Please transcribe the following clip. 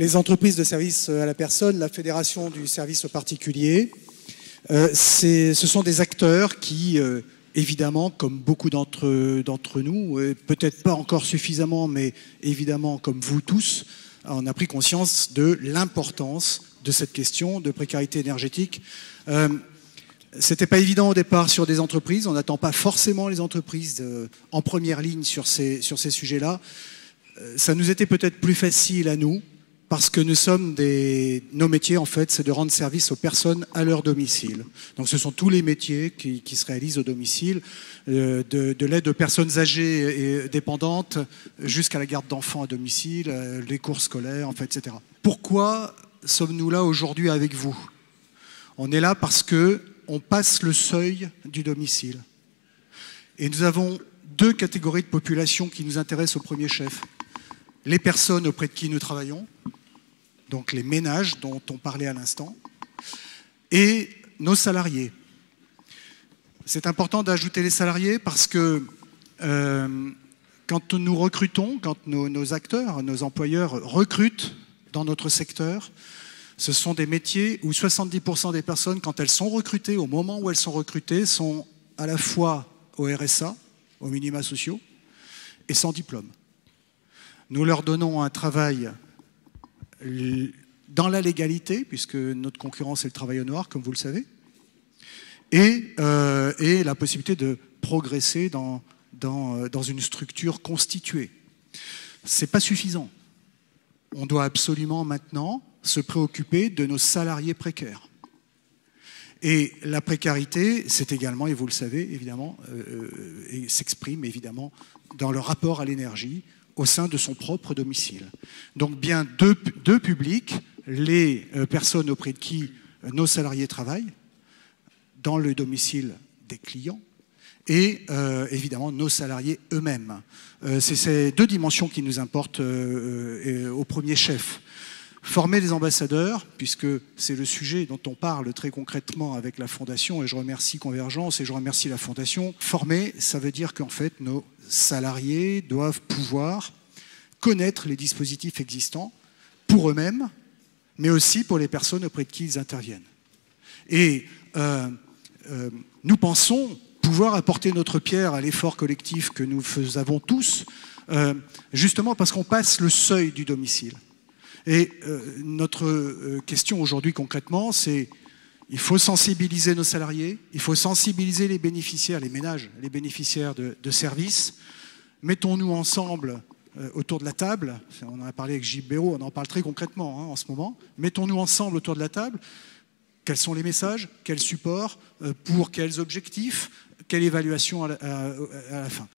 les entreprises de services à la personne, la Fédération du service au particulier, ce sont des acteurs qui, évidemment, comme beaucoup d'entre nous, peut-être pas encore suffisamment, mais évidemment, comme vous tous, on a pris conscience de l'importance de cette question de précarité énergétique. C'était pas évident au départ sur des entreprises. On n'attend pas forcément les entreprises en première ligne sur ces sujets-là. Ça nous était peut-être plus facile à nous, parce que nos métiers, en fait, c'est de rendre service aux personnes à leur domicile. Donc ce sont tous les métiers qui se réalisent au domicile, de l'aide aux personnes âgées et dépendantes jusqu'à la garde d'enfants à domicile, les cours scolaires, en fait, etc. Pourquoi sommes-nous là aujourd'hui avec vous? On est là parce qu'on passe le seuil du domicile. Et nous avons deux catégories de population qui nous intéressent au premier chef. Les personnes auprès de qui nous travaillons, donc les ménages dont on parlait à l'instant, et nos salariés. C'est important d'ajouter les salariés parce que quand nous recrutons, quand nos acteurs, nos employeurs recrutent dans notre secteur, ce sont des métiers où 70% des personnes, quand elles sont recrutées, au moment où elles sont recrutées, sont à la fois au RSA, aux minima sociaux, et sans diplôme. Nous leur donnons un travail dans la légalité, puisque notre concurrence est le travail au noir, comme vous le savez, et la possibilité de progresser dans une structure constituée. Ce n'est pas suffisant. On doit absolument maintenant se préoccuper de nos salariés précaires. Et la précarité, c'est également, et vous le savez évidemment, et s'exprime évidemment dans le rapport à l'énergie, au sein de son propre domicile. Donc bien deux publics, les personnes auprès de qui nos salariés travaillent, dans le domicile des clients, et évidemment nos salariés eux-mêmes. C'est ces deux dimensions qui nous importent au premier chef. Former des ambassadeurs, puisque c'est le sujet dont on parle très concrètement avec la Fondation, et je remercie Convergence et je remercie la Fondation. Former, ça veut dire qu'en fait, nos salariés doivent pouvoir connaître les dispositifs existants pour eux-mêmes, mais aussi pour les personnes auprès de qui ils interviennent. Et nous pensons pouvoir apporter notre pierre à l'effort collectif que nous avons tous, justement parce qu'on passe le seuil du domicile. Et notre question aujourd'hui concrètement, c'est il faut sensibiliser nos salariés, il faut sensibiliser les bénéficiaires, les ménages, les bénéficiaires de services. Mettons-nous ensemble autour de la table, on en a parlé avec Gilles Béraud, on en parle très concrètement en ce moment, mettons-nous ensemble autour de la table, quels sont les messages, quels supports, pour quels objectifs, quelle évaluation à la fin.